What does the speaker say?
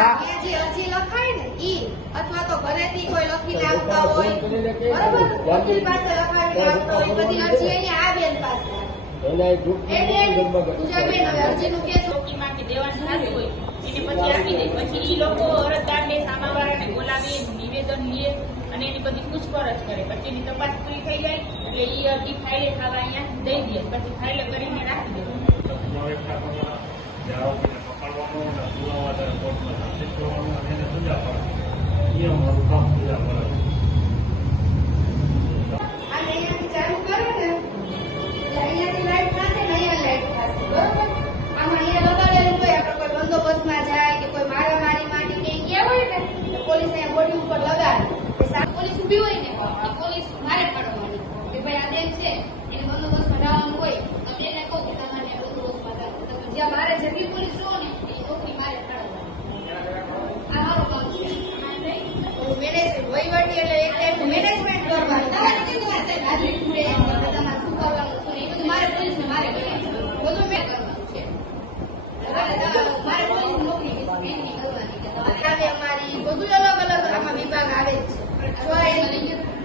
ત્યાં જે અરજી લખાય ને ઈ અથવા તો ઘરેથી કોઈ લખીને આવતા હોય બરોબર વકીલ પાસે લખાવીને આવતા હોય બધી અરજી અહીંયા આ બેન પાસે પૂજાબેન હવે અરજીનું કે ચોકીમાં કે દેવાનું થતું હોય એને પછી આપી દે પછી ઈ લોકો અરજદારને સામાવાળાને બોલાવી નિવેદન લે અને એની બધી પૂછપરછ કરે પછી એની તપાસ પૂરી થઈ જાય એટલે ઈ અરજી ફાઇલે ખાવા અહીંયા દઈ દે પછી ફાઇલે કરીને રાખી દે ચાલુ કરે ને અહીંયાથી લાઈટ થશે ને અહીંયા લાઈટ થશે બરોબર આમાં અહીંયા લગાડેલું હોય આપણે કોઈ બંદોબસ્તમાં જાય કે કોઈ મારામારી માટે ક્યાંય ગયા હોય ને તો પોલીસ અહીંયા બોડી ઉપર લગાડે પોલીસ ઉભી હોય ને પોલીસ મારે પાડવાની કે ભાઈ આ બેન છે એને બંદોબસ્તમાં જવાનું હોય તો બેને કહું કે તમારે બંદોબસ્તમાં જવાનું જ્યાં મારે જતી પોલીસ જો ને એ નોકરી મારે પાડવાની આ મારું કામ છે મેનેજમેન્ટ વહીવટી એટલે એક ટાઈપનું મેનેજમેન્ટ કરવાનું નાગરિક પૂરે તમારે શું કરવાનું છે એ બધું મારે પોલીસને મારે કરવાનું બધું મેં કરવાનું છે મારે પોલીસ નોકરી કરવાની અમારી બધું અલગ અલગ આમાં વિભાગ આવે જ છે